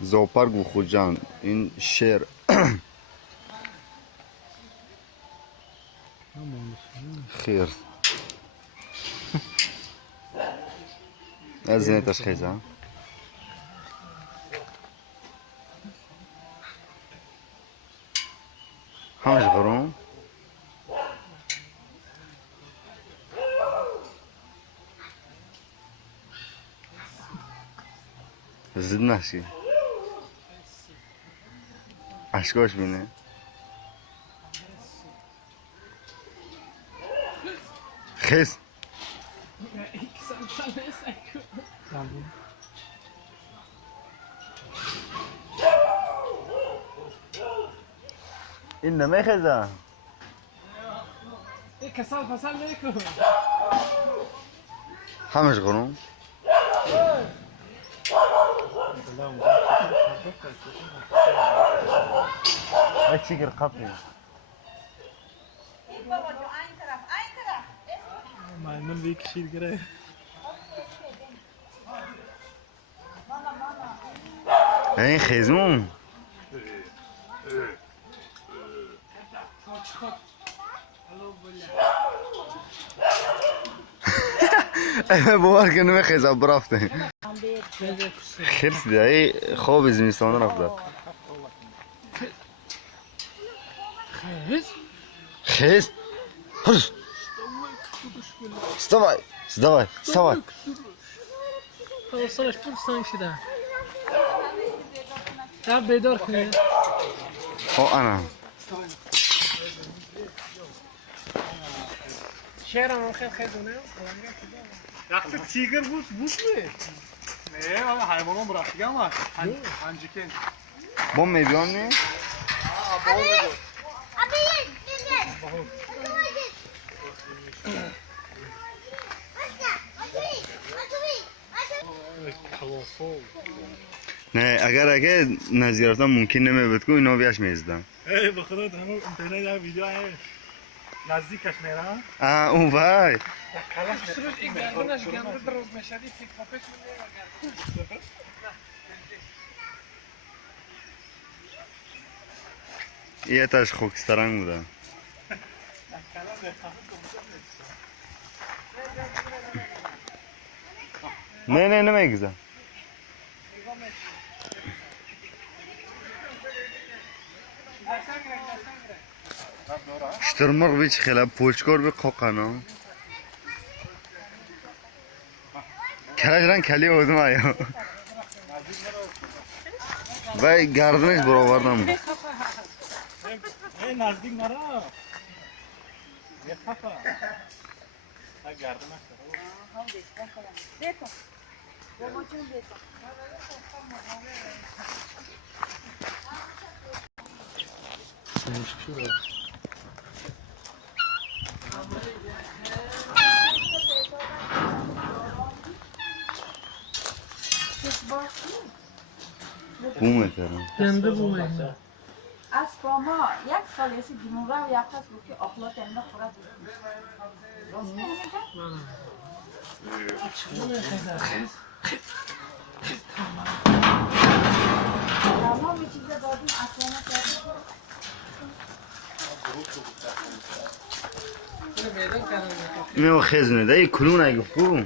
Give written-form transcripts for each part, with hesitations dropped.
زوپر گوخوجان این شعر خیر از این تشخیص ها همش غروم زد نشی اشکاش بینه خیز این نمیخزه کسال فصل نکن همش غروم ای چیگر قطعی maymun bekishir kerak این خیزون باور که نمیخیزه برافته خیرس دیده ای خواب زمستان رفته خیز هرس вставай вставай вставай حواسش پرستان شده شب بیدار کنه او انا شهرم خیلی خیزونه yaxshi tiger busmi mana hayvonot bıraktıgan hanjiken بوم میبیان نی نه اگر نظیرتا ممکن نمیبود که اینا بیاش میزدن ای بخدا همون اینترنت یا ویدیو आहे نزدیکش میرم اون وای سرش این گردنش گنده دراز میشدی تیک تاپش میده یه تاش خوکسترنگ بوده نه نمیگذه شترمرغ بیچ خیلی پوچکار بی قاقنا کلش رنگ کلی بودم آیا وای گردنش برآوردم ای نزدیک نرا یه خفا تا گردنش Deto. Babacığım deto. بومه کردم گنده بومه از ما یک سال یسی دیمون رو یک کس بود که اخلاق اینه خورد تمام چیزا دادیم اصلا کردیم میو خزنه ده ای کلون اگه فو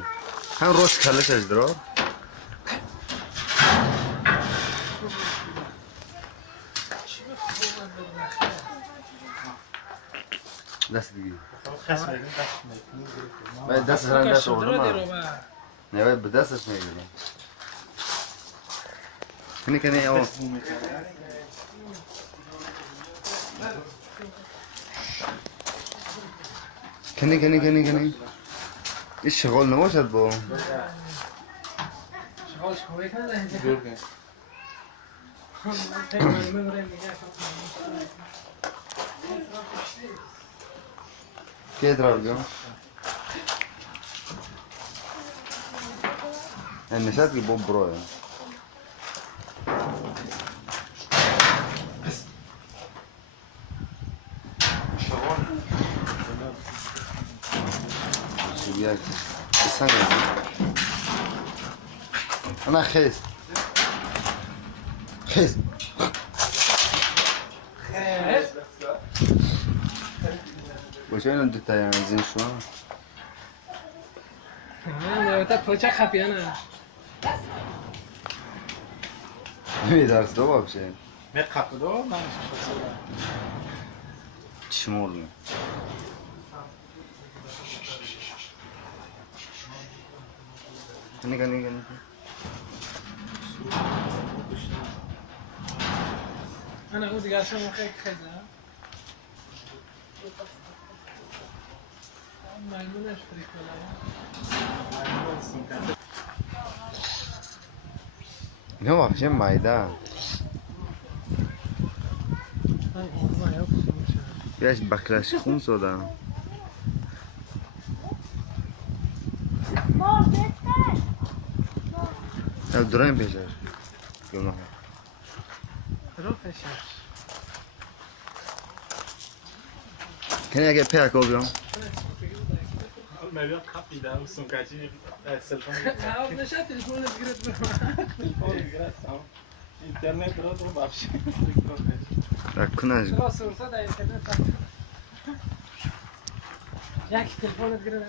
هم روش کلش از درار دست دیگه باید دستش رنگ دست آوردم نه باید به دستش میگیرم کنی او کنی این شغال نباشد با شغالش خوبه کنه گرگه که ادرار بیام این نشد که بوم برای شبیه سنگ انا خیز خز باشه اینو دو تایی از این شما تا پوچه خفیانه میدرس دو باشه Met kapıda o, ben چی مردم نگه نگه نگه انا اقول دیگه اصلا خیلی خیلی میمونش فریکولا نه وحشه مایده بیاش بکرش خون سوده او درایم پیشش گمناه رو فشار کنی اگه پیک ها بیام Mevlam kapıydı, musun kaçı? Selfon خراب نشه تلفنت گرفت internet رو تو بخش کنش چرا سورسا در اینترنت یک تلفنت گرفت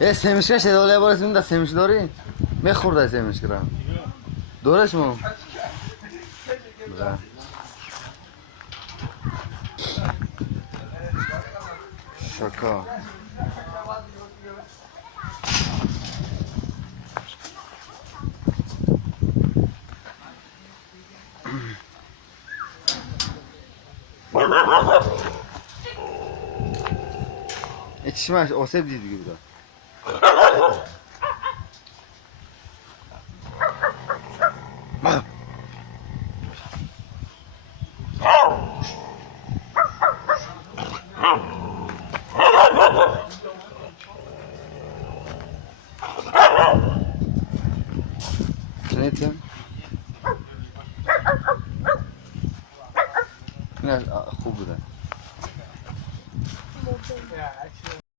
این سیمشکش دوله بارسیم دا سیمش داری؟ میخورده سیمش کرم دورش مون شکا این چشمش آسیب دید دیگه بوده شنیدیم؟ این خوب بوده